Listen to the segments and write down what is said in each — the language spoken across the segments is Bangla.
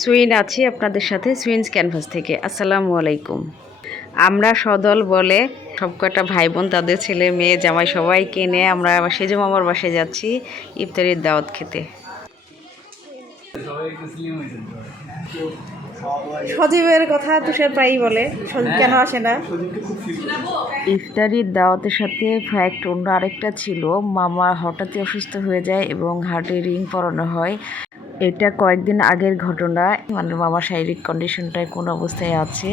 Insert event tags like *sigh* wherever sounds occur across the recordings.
সুইন আছি আপনাদের সাথে সুইন্স ক্যানভাস থেকে। আসসালামু আলাইকুম। আমরা সদল বলে সবকটা ভাই বোন তাদের ছেলে মেয়ে জামাই সবাইকে নিয়ে আমরা সেজু মামার বাসায় যাচ্ছি ইফতারির দাওয়াত খেতে। সজীবের কথা তুষার প্রায়ই বলে সজীব কেন আসে না? ইফতারির দাওয়াতের সাথে ফ্যাক্ট অন্য আরেকটা ছিল মামা হঠাৎই অসুস্থ হয়ে যায় এবং হার্টে রিং পরানো হয়। এটা কয়েকদিন আগের ঘটনা। মানে মামার শারীরিক কন্ডিশনটায় কোন অবস্থায় আছে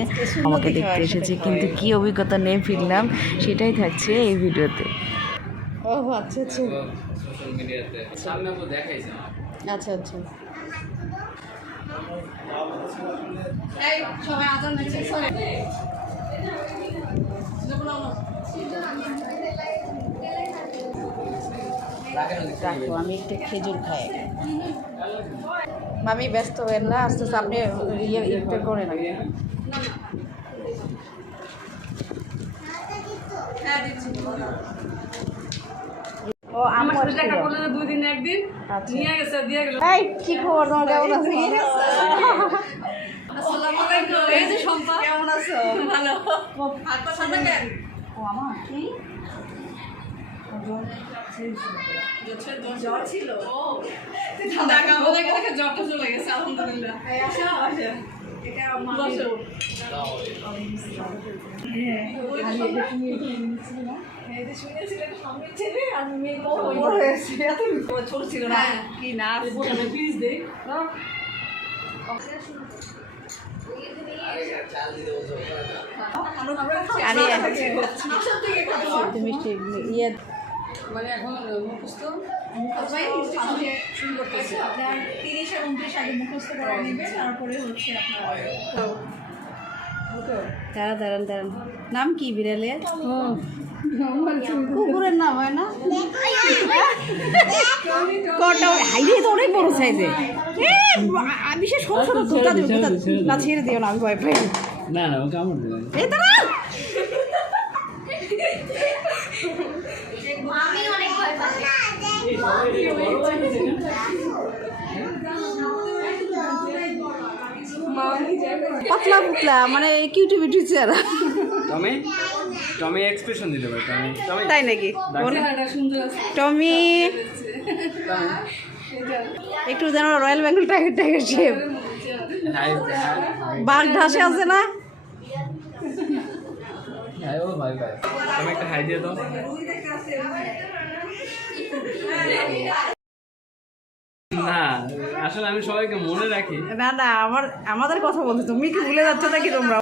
আমাকে দেখতে এসেছে কিন্তু কি অভিজ্ঞতা নিয়ে ফিরলাম সেটাই থাকছে এই ভিডিওতে। ও আচ্ছা আচ্ছা। সামনে তো রাখো আমি একটা খেজুর খাই। মামি ব্যস্ত হবেন না আস্তে আস্তে আপনি ইয়ে ইফতার করে ও আমার না দুই দিন একদিন আচ্ছা। নিয়ে গেছে দিয়ে গেল। এই কি খবর? তোমার কেমন আছো? আসসালামু আলাইকুম। এই যে সম্পা কেমন আছো? ভালো। হাত পা ঠান্ডা কেন? ও আমার? জ্বর ছিল। ও। আমাদের দেখে জ্বরটা চলে গেছে আলহামদুলিল্লাহ। আসো আসো। এটা বসো। এই যে শুনেছিলেন সঙ্গে ছেলে আর মেয়ে বড় হয়েছে ও ছোট ছিল না। কি না প্লিজ দে মিষ্টি ইয়ে মানে এখন মুখস্থ? শুরু করতেছে। আপনার তিরিশ আর উনত্রিশ আগে মুখস্থ করা নেবে তারপরে হচ্ছে আপনার দাঁড়ান দাঁড়ান দাঁড়ান। নাম কি বিড়ালের কুকুরের নাম হয় না? কটা হাইরে তো অনেক বড় সাইজে। বিশেষ ছোট ছোট ধোকা দিও ধোকা না ছেড়ে দিও না আমি ভয় পাই। না না ও কামড় দেবে এই দাঁড়া আমি অনেক ভয় পাই পাতলা পুতলা মানে কিউটি বিউটি চেহারা টমি টমি এক্সপ্রেশন দিতে পারে টমি। টমি তাই নাকি? টমি। একটু যেন royal Bengal tiger tiger shape বাঘ ঢাসে আছে না? ভাই ভাই। তুমি একটা হাই দিয়ে দাও। না আসলে আমি সবাইকে মনে রাখি। না না আমার আমাদের কথা বলছো তুমি কি ভুলে যাচ্ছ নাকি তোমরা?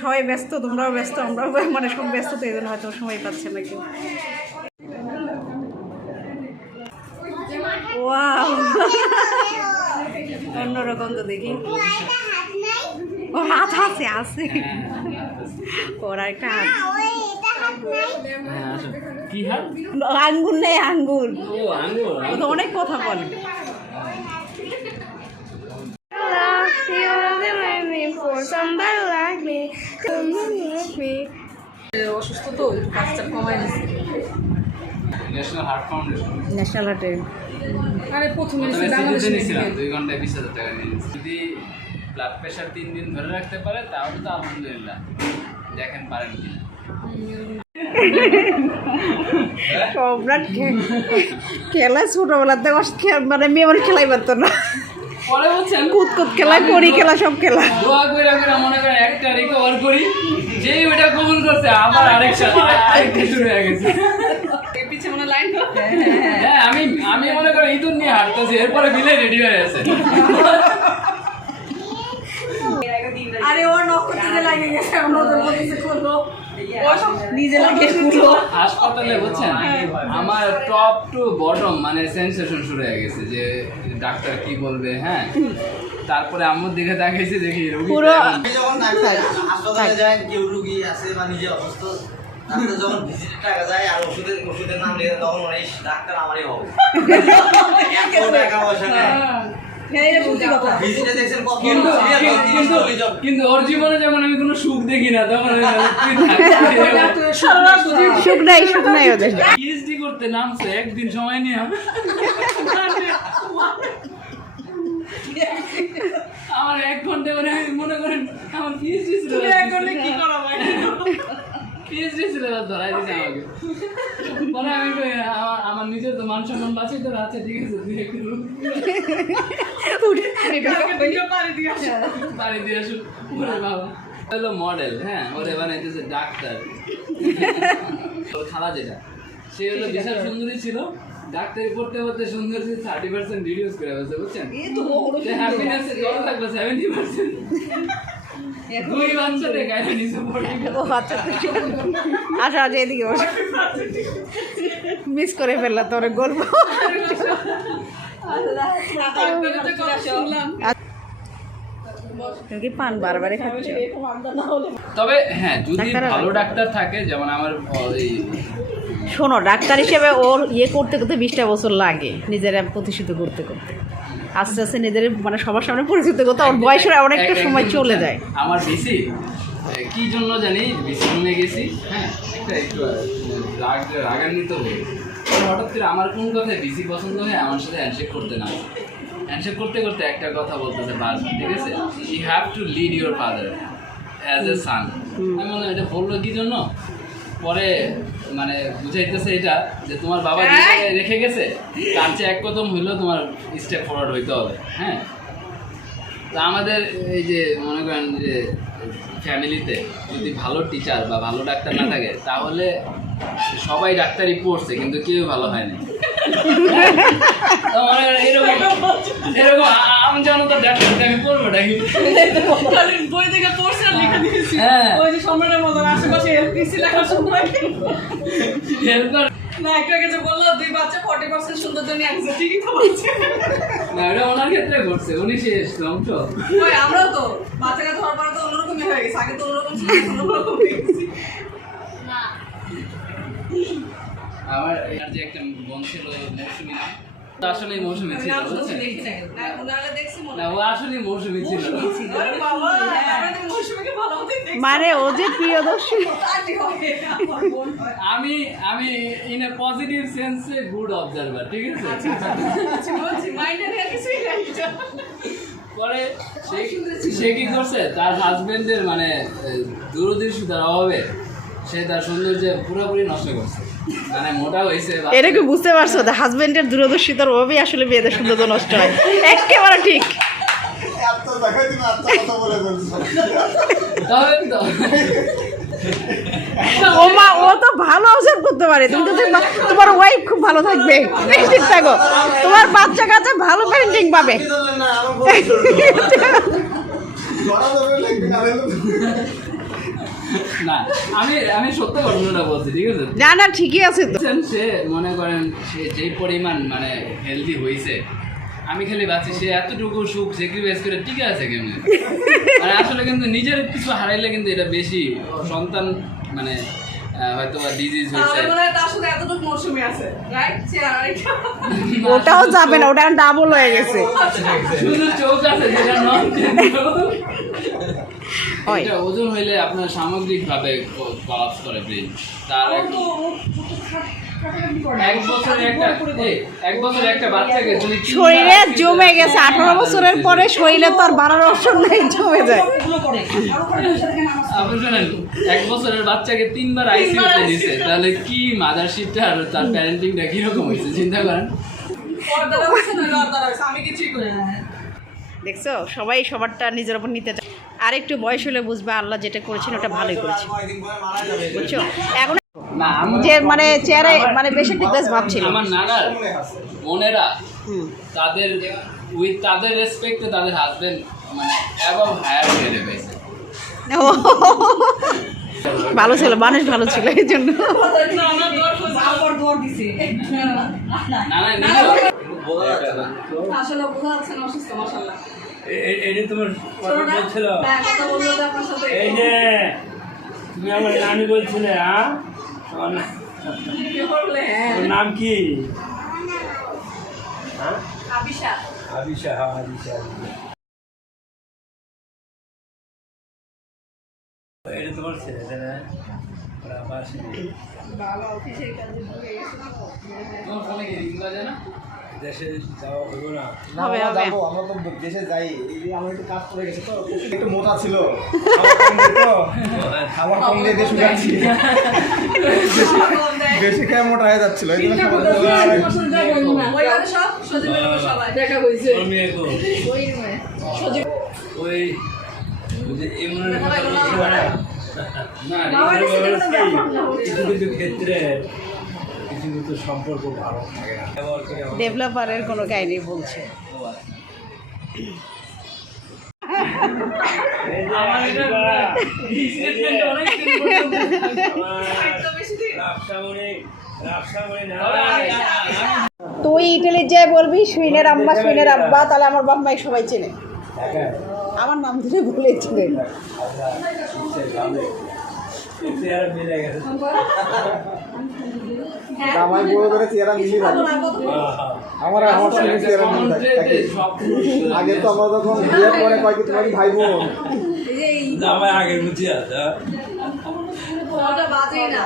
সবাই ব্যস্ত তোমরাও ব্যস্ত আমরাও মানে সব ব্যস্ত তো এই জন্য হয়তো সময় পাচ্ছে না কেউ। ওয়াও। অন্যরকম তো দেখি। ও হাত আছে আছে। ওর একটা হাত। হ্যাঁ কি হাত আঙ্গুল নেই আঙ্গুল ও আঙ্গুর। ও তো অনেক কথা বলে। অসুস্থ তো কাজটা ন্যাশনাল হার্ট ফাউন্ডেশন ন্যাশনাল হার্টে আরে প্রথমে বাংলাদেশে নিয়েছিলাম টাকা নিয়েছি। যদি ব্লাড প্রেশার তিন দিন ধরে রাখতে পারে তাহলে তো আলহামদুলিল্লাহ। দেখেন পারেন কি সম্রাট খেলা ছোটবেলাতে মানে মেয়ে মানুষ খেলাই পারতো না। পরে বলছেন কুত কুত খেলা করি খেলা সব খেলা। দোয়া করে করে মনে করেন একটা রিকভার করি। যেই ওটা কবুল করছে আবার আরেক সাথে আরেকটা শুরু হয়ে গেছে। এই পিছে মনে লাইন হ্যাঁ আমি আমি মনে করি ইঁদুর নিয়ে হাঁটতেছি এরপরে বিলে রেডি হয়ে আছে আরে ওর নক্ষত্রে লাগিয়ে গেছে ওদের মধ্যে করল নিজে লাগিয়ে শুনলো হাসপাতালে বুঝছেন? আমার টপ টু বটম মানে সেন্সেশন শুরু হয়ে গেছে যে ডাক্তার কি বলবে হ্যাঁ? তারপরে আম্মুর দিকে দেখাইছে দেখি রোগী পুরো যখন হাসপাতালে যাই কেউ রুগী আছে বা নিজে অসুস্থ ডাক্তার যখন ভিজিটের টাকা যায় আর ওষুধের ওষুধের নাম লিখে তখন মনে হয়, ডাক্তার আমারই হবে। *laughs* এত টাকা পয়সা নেই কিন্তু ওর জীবনে যখন আমি কোনো সুখ দেখি না তখন তুই থাক। শুকনাই শুকনাই ওদের। পিএইচডি করতে নামছে একদিন সময় নিয়ে আমার এক ঘণ্টা করে আমি মনে করেন আমার পিএইচডি ছিল। কি করা ভাই পিএইচডি ছিল ধরাই দিছে আমাকে। পরে আমি আমার আমার নিজের তো মান সম্মান বাঁচিয়ে তো আছে ঠিক আছে তুই একটু পারি দিয়ে আসুন ওরে বাবা। হলো মডেল হ্যাঁ ওরে বানাইতেছে ডাক্তার। ওর খালা যেটা সে হলো বিশাল সুন্দরী ছিল। ডাক্তারি পড়তে পড়তে সুন্দরী থার্টি পার্সেন্ট রিডিউস করে ফেলছে বুঝছেন? হ্যাপিনেস থাকবে সেভেন্টি পার্সেন্ট দুই বাচ্চাতে গায়ে নিচে পড়ে গেল। ও আচ্ছা আচ্ছা এদিকে বসে। মিস করে ফেললা তোর গল্প কি পান বারবারে খাচ্ছ? এরকম আমদানি না হলে তবে হ্যাঁ যদি ভালো ডাক্তার থাকে যেমন আমার শোনো ডাক্তার হিসেবে ওর ইয়ে করতে করতে বিশটা বছর লাগে নিজেরা প্রতিষ্ঠিত করতে করতে। আস্তে আস্তে নিজের মানে সবার সামনে পরিচিত করতে ওর বয়সের অনেকটা সময় চলে? যায়। আমার বিসি কি জন্য জানি বিসি রুমে গেছি হ্যাঁ একটা একটু রাগ রাগান্বিত হয়ে। হঠাৎ করে আমার কোন কথায় বিসি পছন্দ হয় আমার সাথে হ্যান্ডশেক করতে না। হ্যান্ডশেক করতে করতে একটা কথা বলতেছে বাস ঠিক আছে? You have to lead your father as a son আমি মনে হয় এটা বলল কি জন্য? পরে মানে বুঝাইতেছে এটা যে তোমার বাবা রেখে গেছে তার চেয়ে এক কদম হইলেও তোমার স্টেপ ফরওয়ার্ড হইতে হবে হ্যাঁ? তা আমাদের এই যে মনে করেন যে ফ্যামিলিতে যদি ভালো টিচার বা ভালো ডাক্তার না থাকে তাহলে সবাই ডাক্তারি পড়ছে কিন্তু কেউ ভালো হয়নি। *laughs* তো এরকম এরকম আমি জানো তো ডাক্তার আমি পড়ব নাকি? বই থেকে পড়ছে আর লিখে দিয়েছি। হ্যাঁ। ওই যে সম্রাটের মতন আশেপাশে এলপিসি লেখার সময়। এরপর? না একটু আগে বলল দুই বাচ্চা ফর্টি পার্সেন্ট সুন্দর জন্য একশো ঠিকই তো বলছে না এটা ওনার ক্ষেত্রে ঘটছে উনি শেষ ধ্বংস ওই আমরাও তো। বাচ্চা কাছে হওয়ার পরে তো অন্যরকমই হয়ে গেছে আগে তো অন্যরকম ছিল অন্যরকম হয়ে গেছি। আমার আর যে একটা বোন ছিল মৌসুমি আসলে ছিল। না, দেখছি মনে না ও আসলে মৌসুমি ছিল। মানে যে প্রিয়দর্শী। আন্টি হয়, আমার বোন হয়। আমি আমি ইন এ পজিটিভ সেন্সে গুড অবজারভার ঠিক আছে? আচ্ছা, নাই। পরে সে কি করছে? তার হাজবেন্ডের মানে আহ, দূরদৃষ্টিতার অভাবে সে তার সৌন্দর্য পুরোপুরি নষ্ট করছে। এটা কি বুঝতে পারছ? হাজবেন্ডের দূরদর্শিতার অভাবেই আসলে মেয়েদের সৌন্দর্য নষ্ট হয়। একেবারে ঠিক। ও মা ও তো ভালো অবজার্ভ করতে পারে। তুমি তো তোমার ওয়াইফ খুব ভালো থাকবে। থাকো তোমার বাচ্চা কাচ্চা ভালো প্যারেন্টিং পাবে। *laughs* না না আমি আমি সত্য ঘটনাটা বলছি ঠিক আছে? না না ঠিকই আছে তো। সে মনে করেন সে যে পরিমাণ মানে হেলদি হয়েছে আমি খালি ভাবছি সে এতটুকু সুখ স্যাক্রিফাইস করে টিকে আছে কেমনে? মানে আসলে কিন্তু নিজের কিছু হারাইলে কিন্তু এটা বেশি সন্তান মানে হয়তো ডিজিজ হয়েছে। ওটাও যাবে না ওটা ডাবল হয়ে গেছে। শুধু চোখ আছে যেটা নন হয়। এটা ওজন হইলে আপনার সামগ্রিকভাবে কলাপস করে ব্রেন তার শরীরে জমে গেছে। আঠারো বছরের পরে শরীরে তো আর বাড়ার অপশন নেই জমে যায়। এক বছরের বাচ্চাকে তিনবার আইসিইউতে ICU দিছে। তাহলে কি মাদারশিপটা আর তার প্যারেন্টিংটা কীরকম হয়েছে? চিন্তা করেন। দেখছ? সবাই সবারটা নিজের উপর নিতে চায়। আর একটু বয়স হলে বুঝবে আল্লাহ যেটা করেছেন ওটা ভালোই করেছে। বুঝছ? এখন না যে মানে চেহারায় মানে বেশি টিকনেস ভাব ছিল আমার নানার বোনেরা তাদের উইথ তাদের রেসপেক্টে তাদের হাজবেন্ড মানে অ্যাবভ হায়ার পেয়েছে ভালো ছিল মানুষ ভালো ছিল এই জন্য। আসলে বোঝা যাচ্ছে না অসুস্থ, মাশাআল্লাহ। এই যে তোমার কথা বলছিল হ্যাঁ। এই যে তুমি আমার নানি বলছিলে হ্যাঁ তোমার না- কি করলে? তোমার নাম কি হ্যাঁ আবিশা। আবিশা হ্যাঁ আবিশা এটা তোমার ছেলে তাই না? বাবা অফিসের কাজে ঢুকে গেছে না তো। তোমার ফোনে কি রিং বাজে না দেশে যাওয়া হলো না। না হবে, আমরা হবে। আমরা তো দেশে যাই। এই আমার একটু কাজ পড়ে গেছে তো। একটু মোটা ছিল। *laughs* খাবার কম দিয়ে দেশে যাচ্ছি। বেশি খেয়ে মোটা হয়ে যাচ্ছিল এই জন্য খাবার- সব দেখা হয়েছে। ওর মেয়ে গো। ওই ওই যে ইমরান ছিল না? না। কিছু কিছু ক্ষেত্রে কিছু সম্পর্ক ভালো থাকে না ডেভেলপারের কোনো কাহিনী বলছে তুই ইটালির যে বলবি সুইনের আম্মা সুইনের আব্বা তাহলে আমার বাপ মাই সবাই চেনে আমার নাম ধরে বলে চেনে চেহারা মিলে গেছে জামাই বড় করে চেহারা মিলি থাকে আমার আমার সঙ্গে চেহারা মিলি থাকে। আগে তো আমরা যখন বিয়ের পরে কয় কি তোমার ভাই বোন? আমার আগের বুঝি আছে হ্যাঁ? ওটা বাজেই না।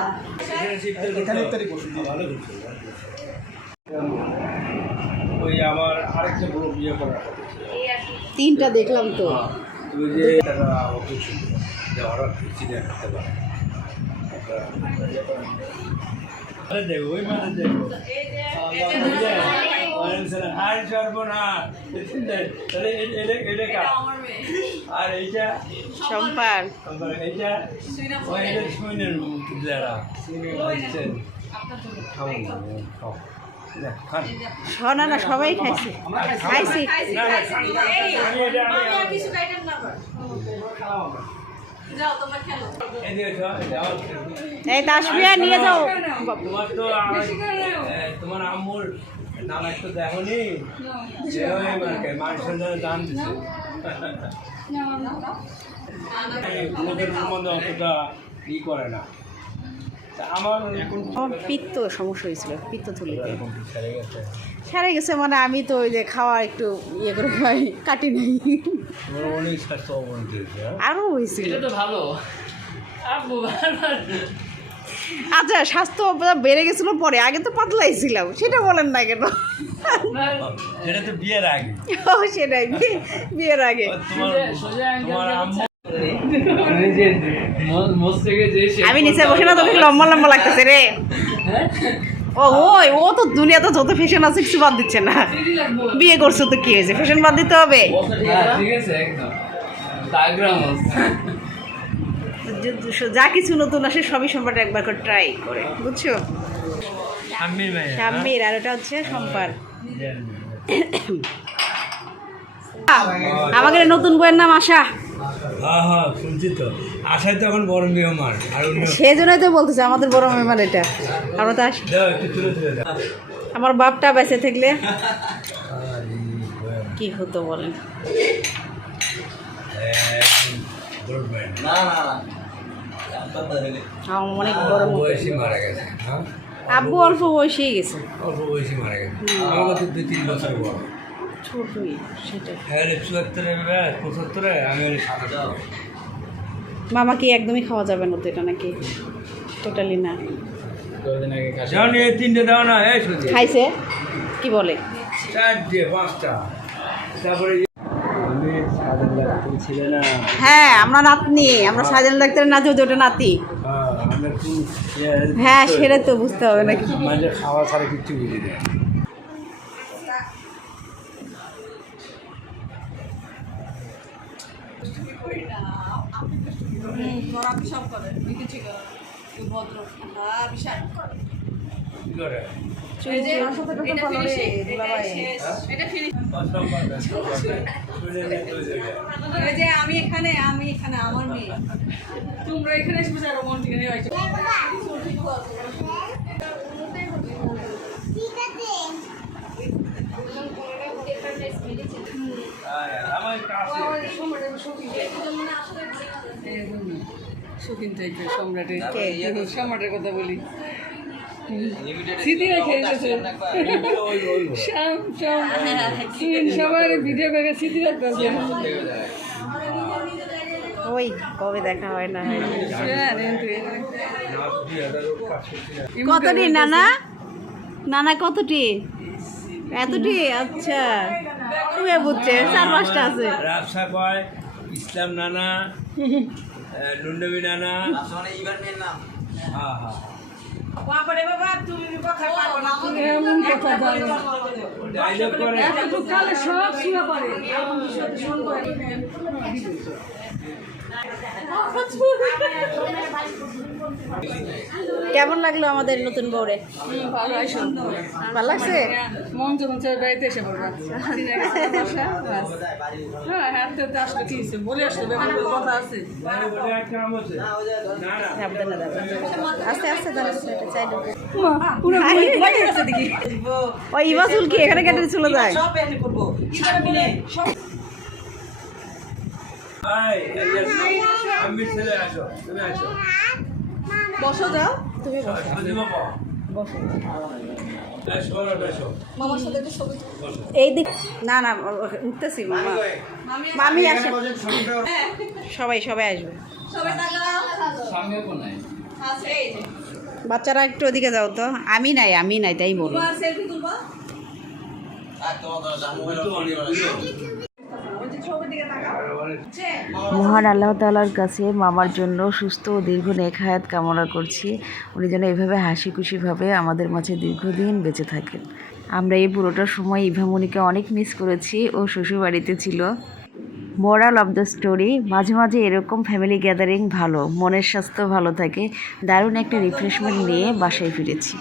এখানে ইত্যাদি ওই আমার আরেকটা বড় বিয়ে ছিল। তিনটা দেখলাম তো। ওই যে তারা অত সুন্দর যে ওরা পারে। আরে দেখো ওই মানে দেখো আর সর্বনাশ তাহলে এ- এটা এটা কার? আর এইটা? সম্পার আবার এইটা? ওই এটা শুনে যারা হচ্ছেন খাওয়ান খাও না, খান। শোনা না সবাই খাইছে। খাইছি। এই তাসবিয়া নিয়ে যাও। তোমার তো তোমার আম্মুর নাম একটু দেখো নি। ওই মানে মানুষের জন্য দান সম্বন্ধে অতটা ই করে না। আমার পিত্ত সমস্যা হয়েছিল পিত্ত তুলিতে। সারে গেছে? মানে আমি তো ওই যে খাওয়া একটু ইয়ে করে খাই কাটি নাই? আরও হয়েছিল ভালো। আচ্ছা স্বাস্থ্য বেড়ে গেছিল পরে আগে তো পাতলাই ছিলাম সেটা বলেন না কেন? সেটা তো বিয়ের আগে। ও সেটাই বিয়ের আগে। আমি নিচে বসে না তোকে লম্বা লম্বা লাগতেছে রে। ও ওই ও তো দুনিয়াতে যত ফ্যাশন আছে কিছু বাদ দিচ্ছে না। বিয়ে করছ তো কি হয়েছে? ফ্যাশন বাদ দিতে হবে? হ্যাঁ, ঠিক আছে। একদম। ডায়াগ্রাম যে- যা কিছু নতুন আসে সবই সম্পাটা একবার করে ট্রাই করে বুঝছ? স্বামীর হ্যাঁ? স্বামীর আর ওটা হচ্ছে সম্পার আমাদের নতুন বইয়ের নাম আশা। হ্যাঁ হ্যাঁ শুনছি তো। আশায় তখন বড় মেহমান আর সেই জন্যই তো বলতেছে আমাদের বড় মেহমান এটা। আমরা তো আস- বাপটা বেঁচে থাকলে কি হতো বলেন? আমার অনেক বড় বয়সী মারা গেছে হ্যাঁ? আব্বু অল্প বয়সেই গেছে। অল্প বয়সী মারা গেছে। আমার দুই তিন বছর বড়। ছোটই সেটাই। হ্যাঁ মামা কি একদমই খাওয়া যাবে না তো এটা নাকি? টোটালি না। তিনটে দাও না খাইছে? কি বলে? চারটে পাঁচটা। তারপরে আমি সাদের লাগতে ছিল না। হ্যাঁ আমরা নাতনি আমরা সাজান ডাক্তারের নাতি ওটা নাতি। হ্যাঁ আমরা হ্যাঁ সেটা তো বুঝতে হবে নাকি? মাঝে খাওয়া ছাড়া কিচ্ছু বুঝি না। ওরা সব করে বিক্রি করে ভদ্র। হ্যাঁ বিশাল কি করে? যে এটা finishing, এটা শেষ, এটা finish। এই যে আমি এখানে আমি এখানে আমার মেয়ে। তোমরা এখানে এসে নিয়ে হয়েছে আমার কাছে সুখিন থেকে সম্রাটের। সম্রাটের কথা বলি। এসেছে। *laughs* শ্যাম শ্যাম। সবার ভিডিও রাখতে ওই কবে দেখা হয় না হয়। কতটি নানা? নানা কতটি? এতটি? আচ্ছা। তুমি বুঝছে চার পাঁচটা আছে। রাবসা কয় ইসলাম নানা লুন্ডবি নানা। আসলে মানে ইভার মেয়ের নাম? হ্যাঁ হ্যাঁ এমন কথা বলে। ডাইলগ করে। একটু কালে সব পড়ে। কেমন লাগল আমাদের নতুন বউরে ভালো লাগছে মন যখন চাই বাড়িতে এসে পড়বা হ্যাঁ হ্যাঁ আস্তে আস্তে ওই ইবা এখানে কেটে চলে যায় এই, এই যে, আমি ছেলে আসো তুমি আসো বসো যাও। তুমি বসো। এই দিক না না উঠতেছি মামা। মামি আসে। সবাই সবাই আসবে। সামনে কোন নাই? বাচ্চারা একটু ওদিকে যাও তো। আমি নাই আমি নাই তাই বলো মহান আল্লাহ তালার কাছে মামার জন্য সুস্থ ও দীর্ঘ নেখায়াত কামনা করছি। উনি যেন এভাবে হাসি খুশিভাবে আমাদের মাঝে দীর্ঘদিন বেঁচে থাকেন। আমরা এই পুরোটা সময় ইভামণিকে অনেক মিস করেছি ও শ্বশুরবাড়িতে ছিল। মোরাল অফ দ্য স্টোরি, মাঝে মাঝে এরকম ফ্যামিলি গ্যাদারিং ভালো, মনের স্বাস্থ্য ভালো থাকে, দারুণ একটা রিফ্রেশমেন্ট নিয়ে বাসায় ফিরেছি।